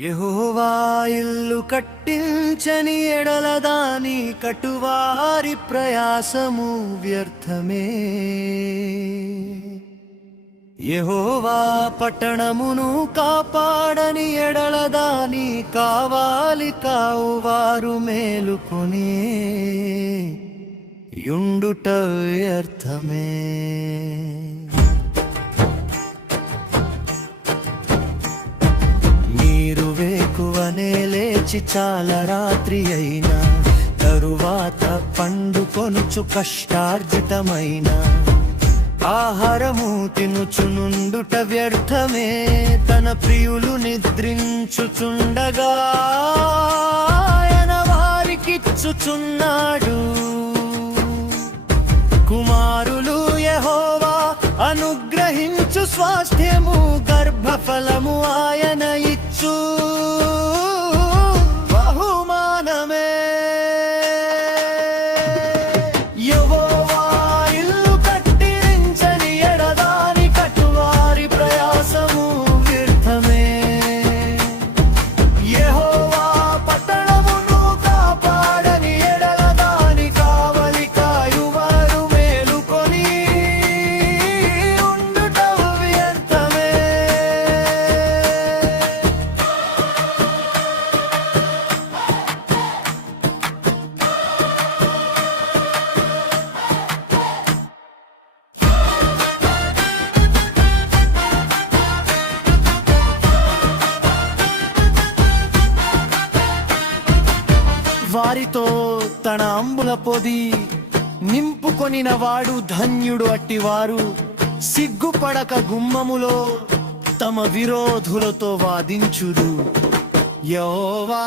యెహోవా ఇల్లు కట్టించని ఎడల దాని కటువారి ప్రయాసము వ్యర్థమే. యెహోవా పట్టణమును కాపాడని ఎడల దాని కావాలి కావువారు మేలుకొని యుండుట వ్యర్థమే. మీరు వేకువనే లేచి చాలా రాత్రి అయినా తరువాత పండుకొనుచు కష్టార్జితమైన ఆహారము తినుచునుండుట వ్యర్థమే. తన ప్రియులు నిద్రించుచుండగా ఆయన వారికిచ్చుచున్నాడు. కుమారులు యెహోవా అనుగ్రహించు స్వాస్థ్యము, గర్భఫలము ఆయన ఇచ్చు బహుమానమే. యెహోవా ఇల్లు కట్టించని ఎడదాని కటువారి ప్రయాసము వ్యర్థమే. యెహోవా పట్టణమును కాపాడని ఎడల దాని కావలి కాయువారు మేలుకొని ఉండుట వ్యర్థమే. వారితో తన అంబుల పొది నింపుకొనిన వాడు ధన్యుడు. అట్టివారు సిగ్గుపడక గుమ్మములో తమ విరోధులతో వాదించుదు. యెహోవా